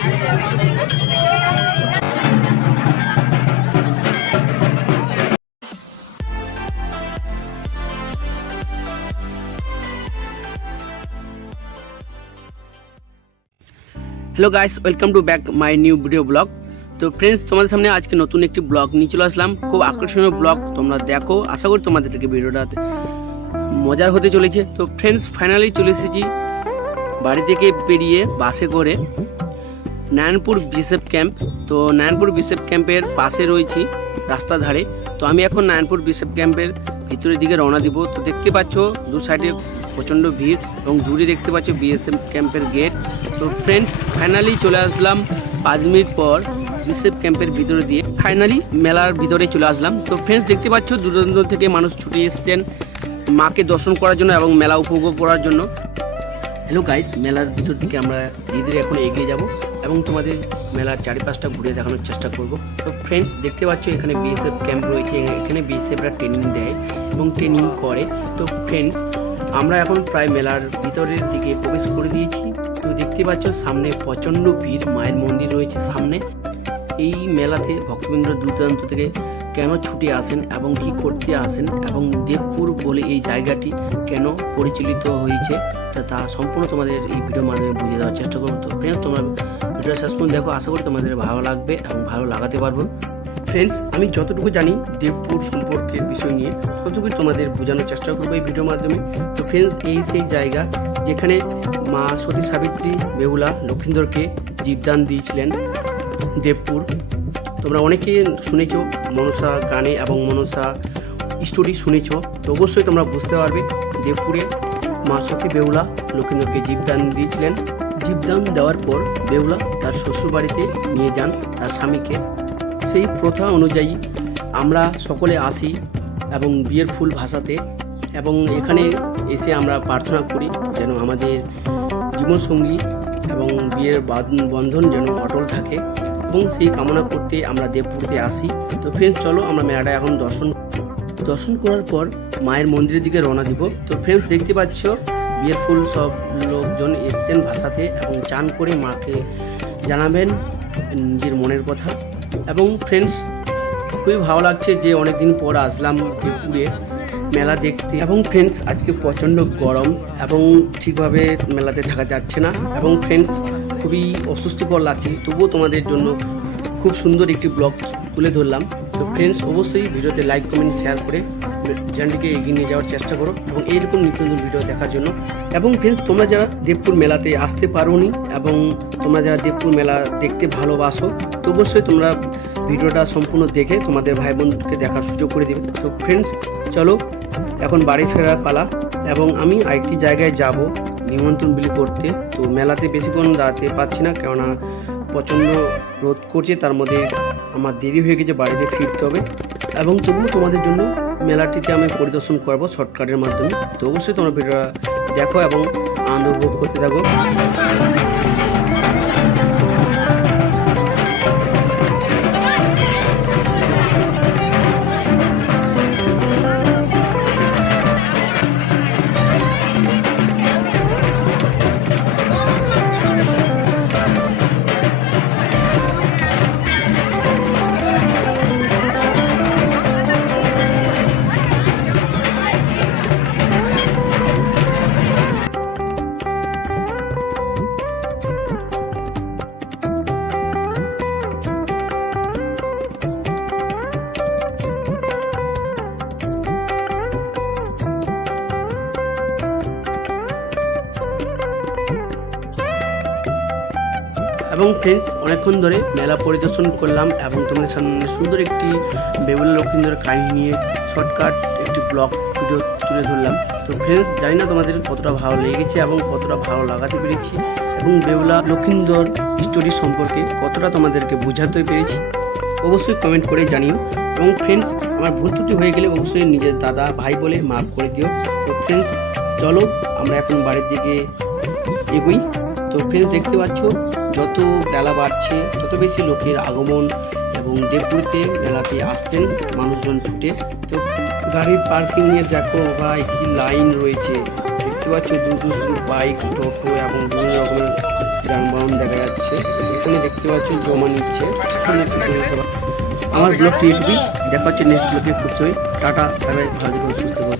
Hello guys welcome to back my new video blog তো friends তোমাদের সামনে আজকে নতুন একটি ব্লগ নিয়ে চলে আসলাম। খুব আকর্ষণীয় ব্লগ তোমরা দেখো, আশা করি তোমাদেরকে ভিডিওটা মজার হতে চলেছে। তো ফ্রেন্ডস ফাইনালি চলে এসেছি বাড়ি থেকে বেরিয়ে বাসে করে। Narayanpur BSF camp. তো নারায়ণপুর বিএসএফ ক্যাম্পের পাশে রয়েছি রাস্তা ধারে তো আমি এখন নারায়ণপুর বিএসএফ ক্যাম্পের ভিতরের দিকে রওনা দিব। তো দেখতে পাচ্ছ, দু সাইডে প্রচণ্ড ভিড় এবং দূরে দেখতে পাচ্ছ বিএসএফ ক্যাম্পের গেট। তো ফ্রেন্ডস ফাইনালি চলে আসলাম পাঁচ মিনিট পর বিএসএফ ক্যাম্পের ভিতরে দিয়ে। ফাইনালি মেলার ভিতরে চলে আসলাম। তো ফ্রেন্ডস দেখতে পাচ্ছ দূর থেকে মানুষ ছুটে এসছেন মাকে দর্শন করার জন্য এবং মেলা উপভোগ করার জন্য। হ্যালো গাইস মেলার ভিতর থেকে আমরা ধীরে ধীরে এখন এগিয়ে যাব। এবং তোমাদের মেলার চারিপাশটা ঘুরে দেখানোর চেষ্টা করব। তো ফ্রেন্ডস দেখতে পাচ্ছ এখানে বিএসএফ ক্যাম্প রয়েছে, এখানে বিএসএফরা ট্রেনিং দেয় এবং ট্রেনিং করে। তো ফ্রেন্ডস আমরা এখন প্রায় মেলার ভিতরের দিকে প্রবেশ করে দিয়েছি। তো দেখতে পাচ্ছ সামনে প্রচণ্ড ভিড়, মায়ের মন্দির রয়েছে সামনে। এই মেলাতে ভক্তবৃন্দ দূর দূরান্ত থেকে কেন ছুটে আসেন এবং কি করতে আসেন এবং দেবপুর বলে এই জায়গাটি কেন পরিচালিত হয়েছে, তা তা সম্পূর্ণ তোমাদের এই ভিডিওর মাধ্যমে বুঝিয়ে দেওয়ার চেষ্টা করব। তো ফ্রেন্ডস তোমরা ভিডিও শেষ পর্যন্ত দেখো, আশা করি তোমাদের ভালো লাগবে এবং ভালো লাগাতে পারব। ফ্রেন্ডস আমি যতটুকু জানি দেবপুর সম্পর্কে বিষয় নিয়ে ততটুকু তোমাদের বোঝানোর চেষ্টা করব এই ভিডিওর মাধ্যমে। তো ফ্রেন্ডস এই সেই জায়গা যেখানে মা সতী সাবিত্রী বেহুলা লক্ষিন্দরকে জীবদান দিয়েছিলেন দেবপুর। তোমরা অনেকে শুনেছ, মনসা গানে এবং মনসা স্টোরি শুনেছ, তো অবশ্যই তোমরা বুঝতে পারবে দেবপুরে মা সতী বেহুলা লক্ষিন্দরকে জীবদান দিয়েছিলেন। জীবদান দেওয়ার পর বেউলা তার শ্বশুরবাড়িতে নিয়ে যান তার স্বামীকে। সেই প্রথা অনুযায়ী আমরা সকলে আসি এবং বিয়ের ফুল ভাসাতে এবং এখানে এসে আমরা প্রার্থনা করি যেন আমাদের জীবনসঙ্গী এবং বিয়ের বন্ধন যেন অটল থাকে। এবং সেই কামনা করতে আমরা দেবপুরতে আসি। তো ফ্রেন্ডস চলো আমরা মেলাটা এখন দর্শন দর্শন করার পর মায়ের মন্দিরের দিকে রওনা দিব। তো ফ্রেন্ডস দেখতে পাচ্ছ, বিয়ের ফুল সব লোকজন এসছেন ভাষাতে এবং চান করে মাকে জানাবেন নিজের মনের কথা। এবং ফ্রেন্ডস খুবই ভালো লাগছে যে অনেকদিন পর আসলাম দেবপুরে মেলা দেখতে। এবং ফ্রেন্ডস আজকে প্রচণ্ড গরম এবং ঠিকভাবে মেলাতে থাকা যাচ্ছে না। এবং ফ্রেন্ডস খুবই অসুস্থকর লাগছে। তবুও তোমাদের জন্য খুব সুন্দর একটি ব্লগ তুলে ধরলাম। তো ফ্রেন্ডস অবশ্যই ভিডিওতে লাইক কমেন্ট শেয়ার করে চ্যানেলটিকে এগিয়ে নিয়ে যাওয়ার চেষ্টা করো এবং এইরকম নিত্য নতুন ভিডিও দেখার জন্য। এবং ফ্রেন্ডস তোমরা যারা দেবপুর মেলাতে আসতে পারোনি এবং তোমরা যারা দেবপুর মেলা দেখতে ভালোবাসো, তো অবশ্যই তোমরা ভিডিওটা সম্পূর্ণ দেখে তোমাদের ভাই বোনকে দেখার সুযোগ করে দেবে। তো ফ্রেন্ডস চলো এখন বাড়ি ফেরার পালা এবং আমি আরেকটি জায়গায় যাব নিমন্ত্রণ বিলি করতে। তো মেলাতে বেশিক্ষণ দাঁড়াতে পারছি না, কেননা প্রচণ্ড রোধ করছে, তার মধ্যে আমার দেরি হয়ে গেছে বাড়িতে ফিরতে হবে। এবং তবুও তোমাদের জন্য মেলাটিতে আমি পরিদর্শন করব শর্টকাটের মাধ্যমে। তো অবশ্যই তোমরা ভিডিওটা দেখো এবং আনন্দ উপভোগ করতে থাকো। এবং ফ্রেন্ডস অনেকক্ষণ ধরে মেলা পরিদর্শন করলাম এবং তোমাদের সামনে সুন্দর একটি বেবুল লক্ষিন্দর কাহিনী নিয়ে শর্টকাট একটি ব্লগ ভিডিও তুলে ধরলাম। তো ফ্রেন্ডস জানি না তোমাদের কতটা ভালো লেগেছে এবং কতটা ভালো লাগাতে পেরেছি এবং বেউলা লক্ষিন্দর স্টোরি সম্পর্কে কতটা তোমাদেরকে বোঝাতে পেরেছি, অবশ্যই কমেন্ট করে জানিও। এবং ফ্রেন্ডস আমার ভুল ত্রুটি হয়ে গেলে অবশ্যই নিজের দাদা, ভাই বলে মাফ করে দিও। তো ফ্রেন্ডস চলো আমরা এখন বাড়ির দিকে এগোই। তো ফ্রেন্ডস দেখতে পাচ্ছ, যত বেলা বাড়ছে, তত বেশি লোকের আগমন এবং দেবপুরিতে মেলাতে আসছেন মানুষজন ছুটে। তো গাড়ির পার্কিং এ দেখো ভাই কি লাইন রয়েছে। দেখতে পাচ্ছ দূর শুধু বাইক, টোটো এবং বিভিন্ন রকমের যানবাহন দেখা যাচ্ছে। এখানে দেখতে পাচ্ছ, জমা নিচ্ছে। একটু। আমার ব্লগটি এটুকুই দেখা হচ্ছে নেক্সট ব্লগে। খুব টাটা ভালো সুস্থ।